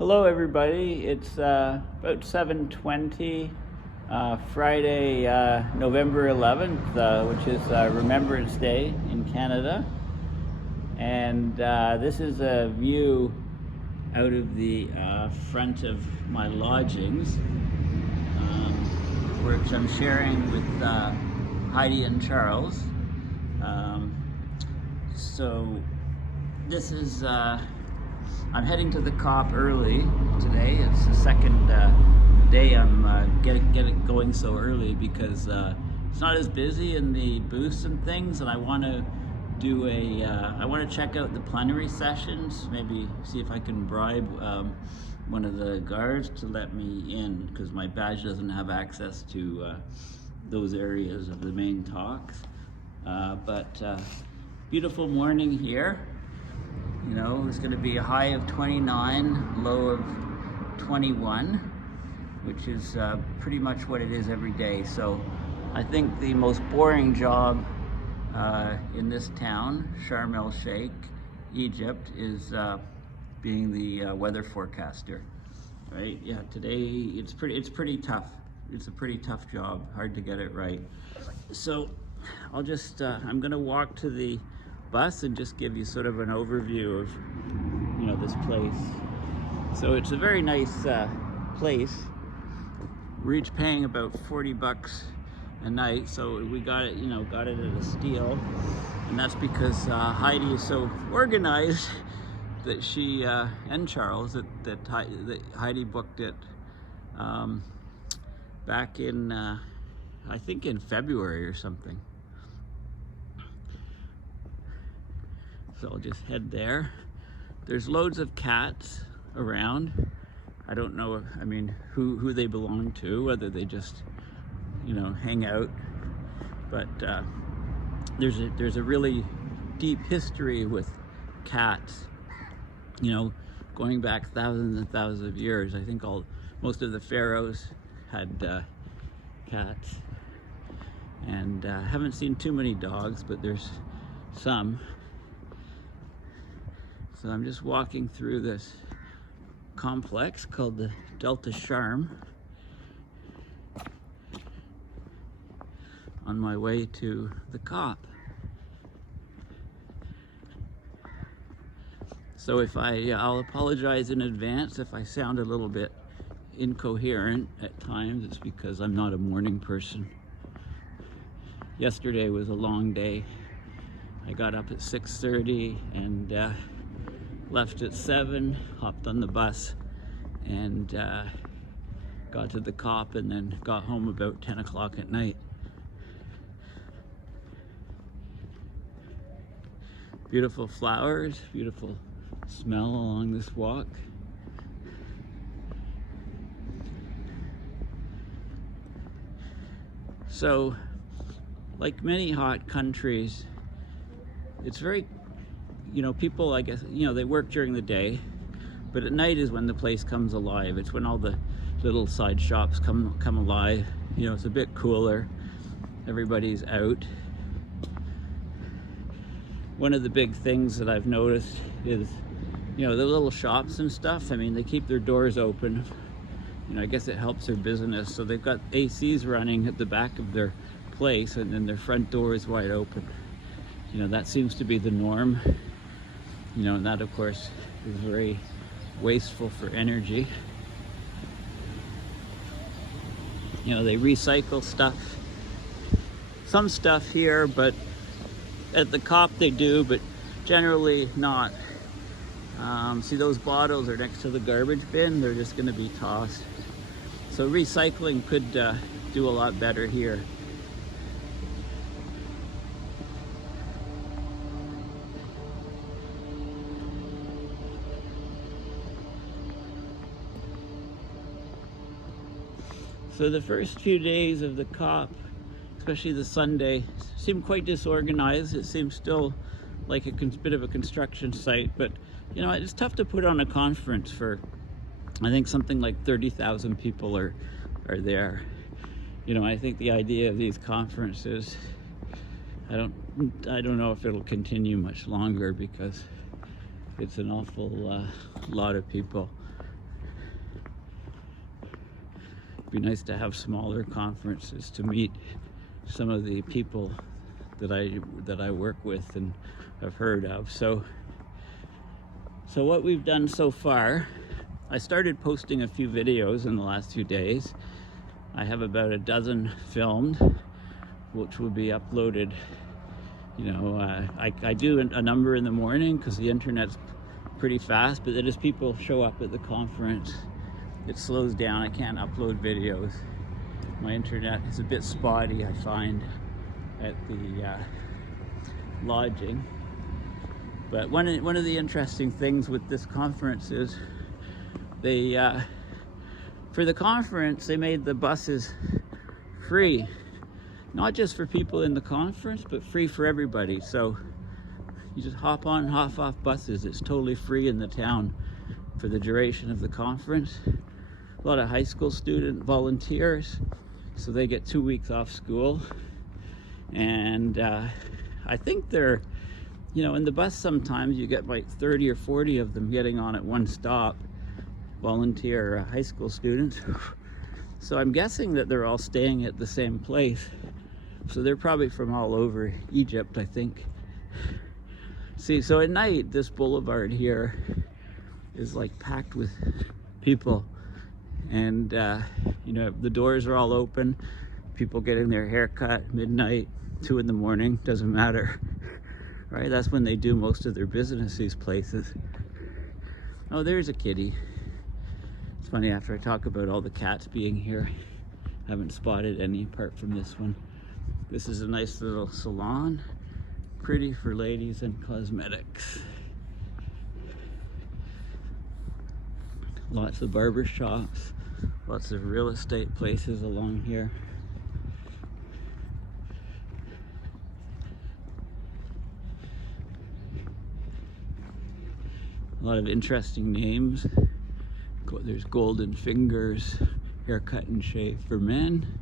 Hello everybody, it's about 7:20, Friday, November 11th, which is Remembrance Day in Canada. And this is a view out of the front of my lodgings, which I'm sharing with Heidi and Charles. So this is I'm heading to the COP early today. It's the second day I'm getting it going so early because it's not as busy in the booths and things, and I want to do I want to check out the plenary sessions, maybe see if I can bribe one of the guards to let me in, because my badge doesn't have access to those areas of the main talks. But beautiful morning here. You know, it's going to be a high of 29, low of 21, which is pretty much what it is every day. So I think the most boring job in this town, Sharm el-Sheikh, Egypt, is being the weather forecaster. Right? Yeah, today it's pretty tough. It's a pretty tough job, hard to get it right. So I'll just I'm going to walk to the bus and just give you sort of an overview of, you know, this place. So it's a very nice place. We're each paying about 40 bucks a night, so we got it, got it at a steal. And that's because Heidi is so organized that she and Charles that Heidi booked it back in I think in February or something. So I'll just head there. There's loads of cats around. I don't know, who they belong to, whether they just, hang out. But there's a really deep history with cats, going back thousands and thousands of years. I think most of the pharaohs had cats. And haven't seen too many dogs, but there's some. So I'm just walking through this complex called the Delta Sharm on my way to the COP. So I'll apologize in advance if I sound a little bit incoherent at times. It's because I'm not a morning person. Yesterday was a long day. I got up at 6:30 and left at 7, hopped on the bus, and got to the COP, and then got home about 10 o'clock at night. Beautiful flowers, beautiful smell along this walk. So, like many hot countries, it's very, people, I guess, they work during the day, but at night is when the place comes alive. It's when all the little side shops come alive. It's a bit cooler. Everybody's out. One of the big things that I've noticed is, the little shops and stuff. They keep their doors open. I guess it helps their business. So they've got ACs running at the back of their place, and then their front door is wide open. That seems to be the norm. And that, of course, is very wasteful for energy. They recycle stuff. Some stuff here, but at the COP they do, but generally not. See, those bottles are next to the garbage bin. They're just going to be tossed. So recycling could do a lot better here. So the first few days of the COP, especially the Sunday, seemed quite disorganized. It seems still like a bit of a construction site, but it's tough to put on a conference for, I think, something like 30,000 people are there. I think the idea of these conferences, I don't know if it'll continue much longer, because it's an awful lot of people. be nice to have smaller conferences to meet some of the people that I work with and have heard of. So what we've done so far, I started posting a few videos in the last few days. I have about a dozen filmed, which will be uploaded. You know, I do a number in the morning because the internet's pretty fast, but then as people show up at the conference, it slows down. I can't upload videos. My internet is a bit spotty, I find, at the lodging. But one of the interesting things with this conference is they, for the conference, they made the buses free. Not just for people in the conference, but free for everybody. So you just hop on and hop off buses. It's totally free in the town for the duration of the conference. A lot of high school student volunteers, so they get 2 weeks off school. And I think they're, you know, in the bus sometimes you get like 30 or 40 of them getting on at one stop, volunteer high school students. So I'm guessing that they're all staying at the same place. So they're probably from all over Egypt, I think. See, so at night, this boulevard here is like packed with people. And, you know, the doors are all open. People getting their hair cut, midnight, 2 in the morning, doesn't matter. Right? That's when they do most of their business, these places. Oh, there's a kitty. It's funny, after I talk about all the cats being here, I haven't spotted any apart from this one. This is a nice little salon, pretty for ladies and cosmetics. Lots of barber shops, lots of real estate places along here. A lot of interesting names. There's Golden Fingers Haircut and Shave for men.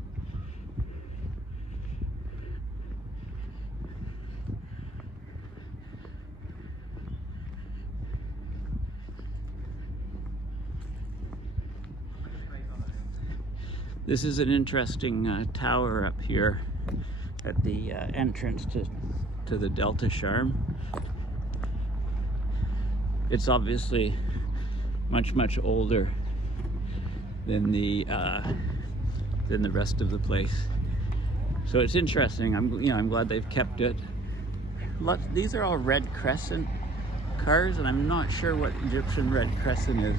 This is an interesting tower up here at the entrance to the Delta Sharm. It's obviously much older than the rest of the place. So it's interesting. I'm glad they've kept it. These are all Red Crescent cars, and I'm not sure what Egyptian Red Crescent is.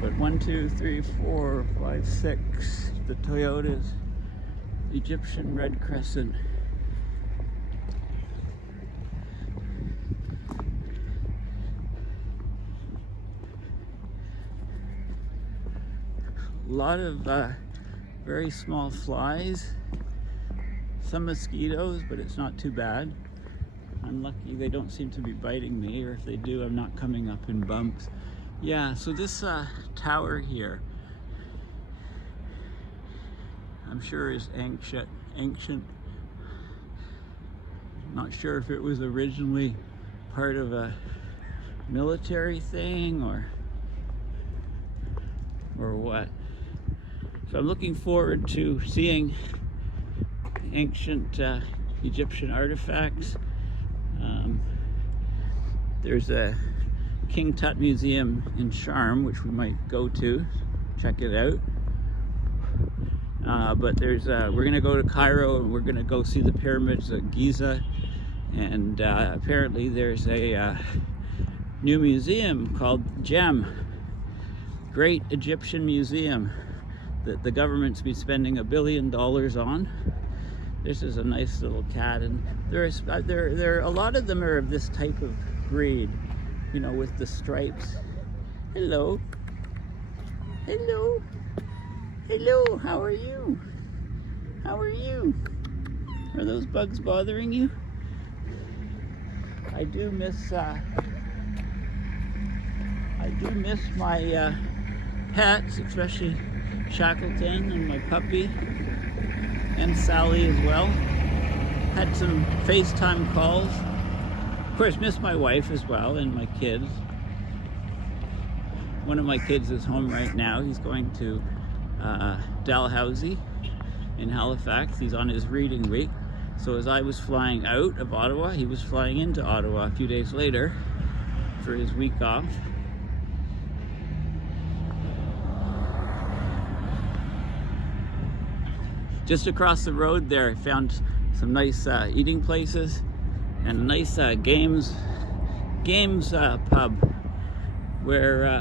But 1, 2, 3, 4, 5, 6, the Toyotas, Egyptian Red Crescent. A lot of very small flies, some mosquitoes, but it's not too bad. I'm lucky they don't seem to be biting me, or if they do, I'm not coming up in bumps. Yeah, so this tower here, I'm sure is ancient. Not sure if it was originally part of a military thing or what. So I'm looking forward to seeing ancient Egyptian artifacts. There's a King Tut Museum in Sharm, which we might go to, check it out. But there's we're gonna go to Cairo, and we're gonna go see the pyramids of Giza, and apparently there's a new museum called GEM, Great Egyptian Museum, that the government's been spending $1 billion on. This is a nice little cat, and there a lot of them are of this type of breed, you know, with the stripes. Hello. Hello. Hello, how are you? How are you? Are those bugs bothering you? I do miss my pets, especially Shackleton and my puppy, and Sally as well. Had some FaceTime calls. Of course, miss my wife as well, and my kids. One of my kids is home right now. He's going to Dalhousie in Halifax. He's on his reading week. So as I was flying out of Ottawa, he was flying into Ottawa a few days later for his week off. Just across the road there, I found some nice eating places and a nice games pub where